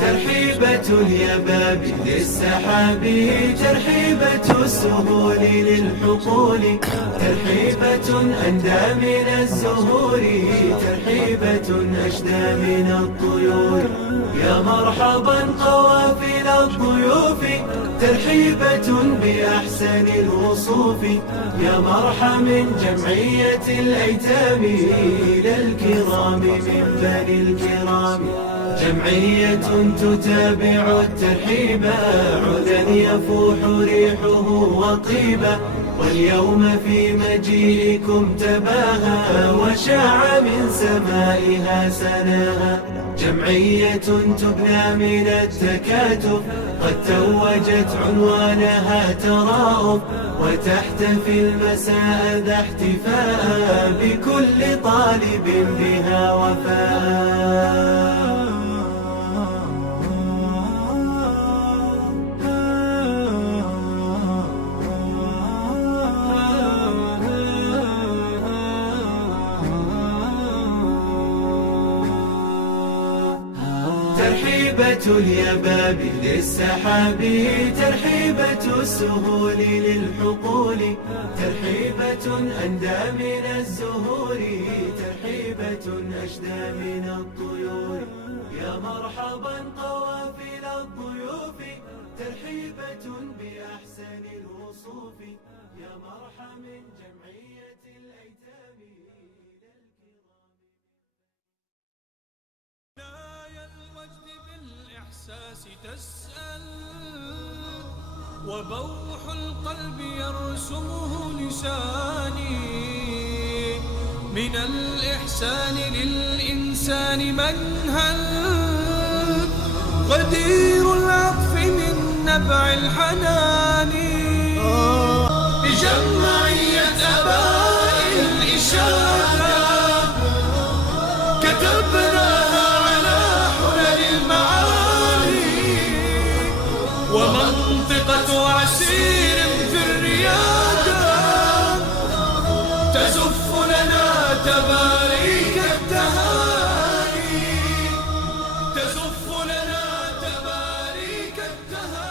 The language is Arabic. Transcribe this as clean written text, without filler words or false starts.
ترحيبة اليباب للسحاب، ترحيبة السهول للحقول، ترحيبة أندى من الزهور، ترحيبة أشدى من الطيور. يا مرحبا قوافل الضيوف، ترحيبة بأحسن الوصوف. يا مرحبا جمعية الأيتام إلى الكرام من بني الكرام، جمعية تتابع الترحيب، عذا يفوح ريحه وطيبا. واليوم في مجيئكم تباهى وشاع من سمائها سناها، جمعية تبنى من التكاتف، قد توجت عنوانها تراؤب، وتحتفي المساء ذا احتفاء بكل طالب بها وفاء. ترحيبة اليباب للسحاب، ترحيبة السهول للحقول، ترحيبة أندى من الزهور، ترحيبة أشدى من الطيور. يا مرحبا قوافل الضيوف، ترحيبة بأحسن الوصوف. يا مرحبا جمعية الأيتام إلى الكرام. بالإحساس تسأل، وبوح القلب يرسمه لساني. من الإحسان للإنسان منهل، غدير العطف من نبع الحنان. بجمعية أباء الإشارة كتبناها على حلل المعاني، ومنطقة عسير في الريادة تزف لنا تباريك التهاني، تزف لنا تباريك التهاني.